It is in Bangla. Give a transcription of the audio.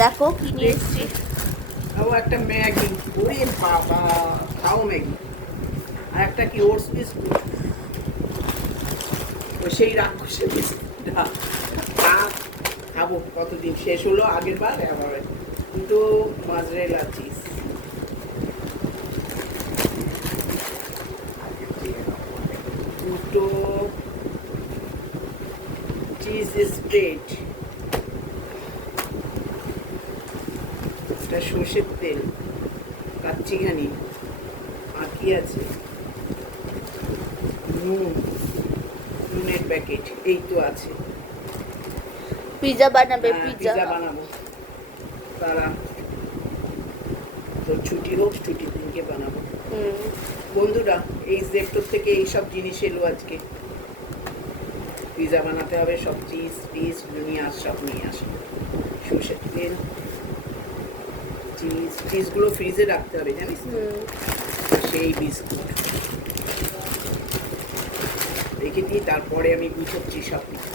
দেখো কি নিয়ে এসছি। ও একটা ম্যাগি, ওরে বাবা, খাও ম্যাগি। আর একটা কি ওটস বিস্কুট, ও সেই রাক্ষসের বিস্কুটটা খাবো কতদিন, শেষ হলো আগের বার আবার। কিন্তু মাজরেলা চিজ, দুটো চিজ স্প্রেড, একটা সর্ষের তেল, কাচ্চিঘানি, আর কি আছে, নুনের প্যাকেট, এই তো আছে। পিৎজা বানাবে, পিৎজা বানাবো, তারা তো ছুটি হোক, ছুটির দিনকে বানাবো। বন্ধুরা, এই জেপ্টোর থেকে এইসব জিনিস এলো আজকে। পিৎজা বানাতে হবে, সব চিজ টিজ নিয়ে সব নিয়ে আসবো, সর্ষের তেল, চিজগুলো ফ্রিজে রাখতে হবে জানিস তো। সেই বিস্কুট রেখে দিই, তারপরে আমি গুছোচ্ছি সব কিছু।